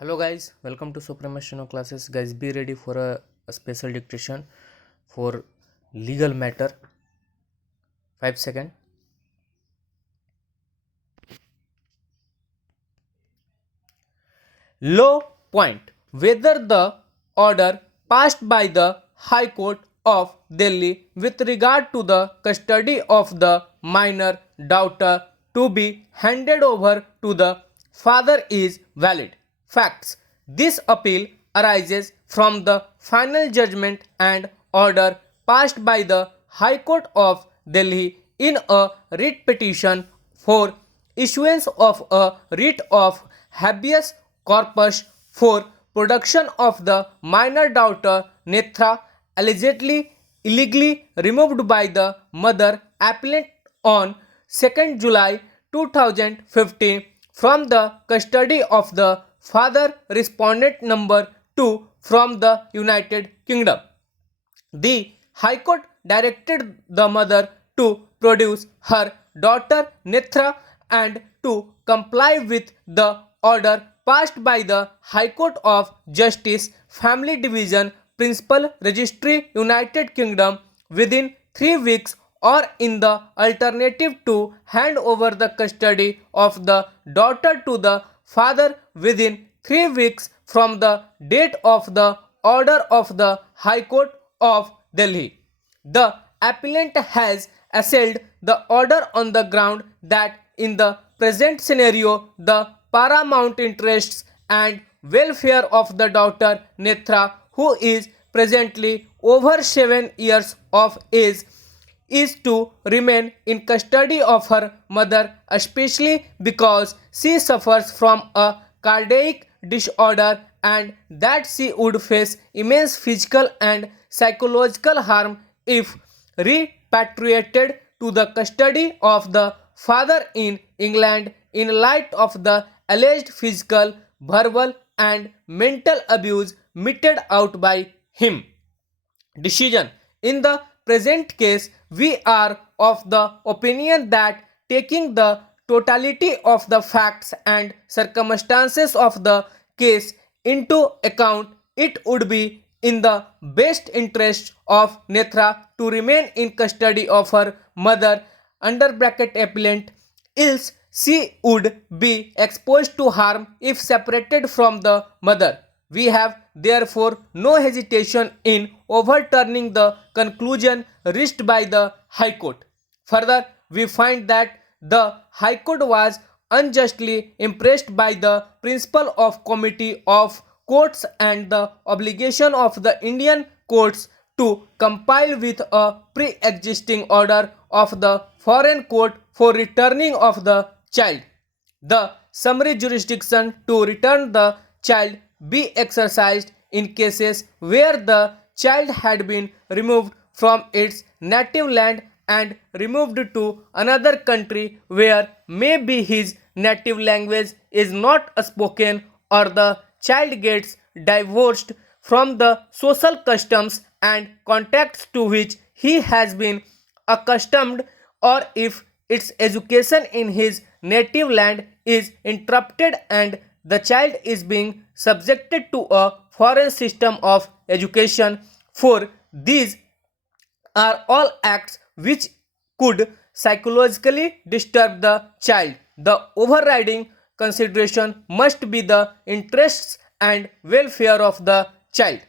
Hello guys, welcome to Supremacy classes. Guys, be ready for a special dictation for legal matter. 5 seconds. Law point: whether the order passed by the High Court of Delhi with regard to the custody of the minor daughter to be handed over to the father is valid. Facts: this appeal arises from the final judgment and order passed by the High Court of Delhi in a writ petition for issuance of a writ of habeas corpus for production of the minor daughter Netra, allegedly illegally removed by the mother appellant on 2nd July 2015 from the custody of the father respondent number 2 from the United Kingdom. The High Court directed the mother to produce her daughter Netra and to comply with the order passed by the High Court of Justice, Family Division, Principal Registry, United Kingdom within 3 weeks, or in the alternative to hand over the custody of the daughter to the father within 3 weeks from the date of the order of the High Court of Delhi. The appellant has assailed the order on the ground that in the present scenario the paramount interests and welfare of the daughter Netra, who is presently over 7 years of age, is to remain in custody of her mother, especially because she suffers from a cardiac disorder and that she would face immense physical and psychological harm if repatriated to the custody of the father in England in light of the alleged physical, verbal, and mental abuse meted out by him. Decision: in the present case, we are of the opinion that taking the totality of the facts and circumstances of the case into account, it would be in the best interest of Netra to remain in custody of her mother under bracket appellant, else she would be exposed to harm if separated from the mother. We have therefore no hesitation in overturning the conclusion reached by the High Court. Further, we find that the High Court was unjustly impressed by the principle of comity of courts and the obligation of the Indian courts to comply with a pre-existing order of the foreign court for returning of the child. The summary jurisdiction to return the child be exercised in cases where the child had been removed from its native land and removed to another country where maybe his native language is not spoken, or the child gets divorced from the social customs and contacts to which he has been accustomed, or if its education in his native land is interrupted and the child is being subjected to a foreign system of education. For these are all acts which could psychologically disturb the child. The overriding consideration must be the interests and welfare of the child.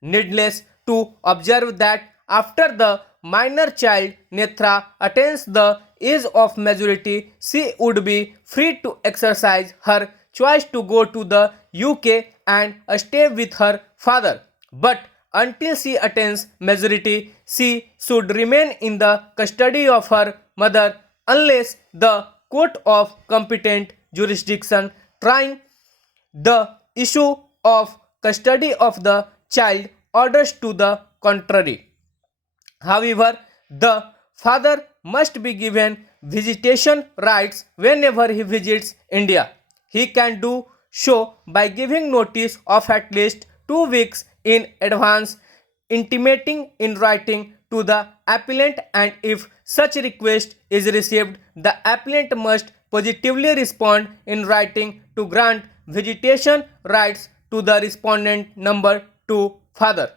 Needless to observe that after the minor child Netra attains the age of majority, she would be free to exercise her choice to go to the UK and stay with her father. But until she attains majority, she should remain in the custody of her mother unless the court of competent jurisdiction trying the issue of custody of the child orders to the contrary. However, the father must be given visitation rights whenever he visits India. He can do so by giving notice of at least 2 weeks in advance, intimating in writing to the appellant, and if such request is received, the appellant must positively respond in writing to grant visitation rights to the respondent number 2 further.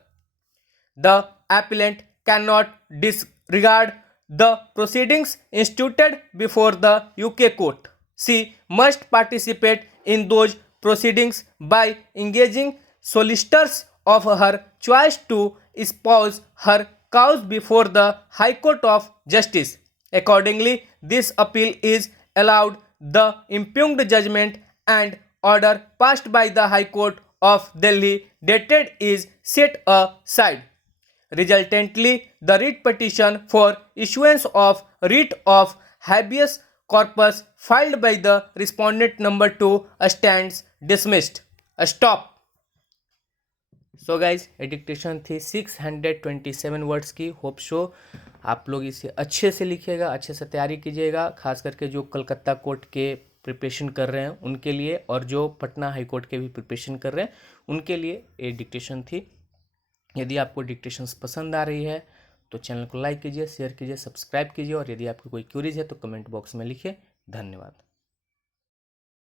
The appellant cannot disregard the proceedings instituted before the UK court. She must participate in those proceedings by engaging solicitors of her choice to espouse her cause before the High Court of Justice. Accordingly, this appeal is allowed. The impugned judgment and order passed by the High Court of Delhi dated is set aside. Resultantly, the writ petition for issuance of writ of habeas corpus filed by the respondent number 2 stands dismissed. Stop. So guys dictation थी 627 words की. Hope show आप लोग इसे अच्छे से लिखिएगा, अच्छे से तैयारी कीजिएगा, खास करके जो कलकत्ता कोर्ट के प्रिपरेशन कर रहे हैं उनके लिए, और जो पटना हाई कोर्ट के भी प्रिपरेशन कर रहे हैं उनके लिए ये डिक्टेशन थी. यदि आपको डिक्टेशंस पसंद आ रही है तो चैनल को लाइक कीजिए, शेयर कीजिए, सब्सक्राइब कीजिए, और यदि आपकी कोई क्वेरीज है तो कमेंट बॉक्स में लिखिए. धन्यवाद.